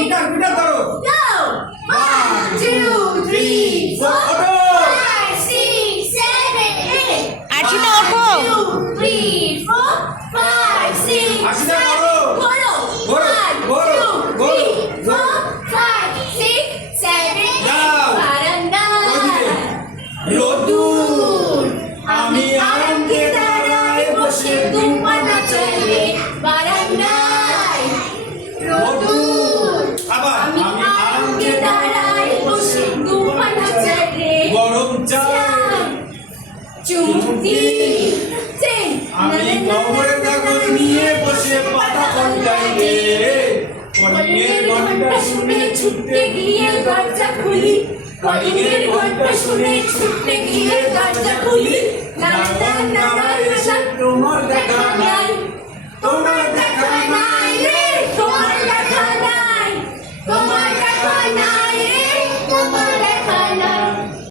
Guitar guitar ধরো Go! 1, 2, 3, 4, 5, 6, 7, 8. Asitha ওঠো 1, 2, 3, 4, 5, 6, আশিতা 7. ধরো ঘোরো। ঘোরো, 1, ঘোরো, 2, ঘোরো, 3, 4, 5, 6, 7, 8. যাও। বারান্দায় রোদুর আমি আরামকে দাঁড়ায় বসে দুপানা চলে বারান্দায় রোদুর আবার আমি আরামকে দাঁড়ায় বসে দুপানা চলে গরম চা চুমকি আমি খবরের কাগজ নিয়ে বসে পাতা ঘন্টায় রে কলিংয়ের ঘন্টা শুনে ছুটতে গিয়ে দরজা খুলি কলিংয়ের ঘন্টা শুনে ছুটতে গিয়ে দরজা খুলি নানা নানা এসে তোমার দেখা নাই তোমার দেখা নাই রে তোমার দেখা নাই তোমার দেখা নাই রে তোমার দেখা নাই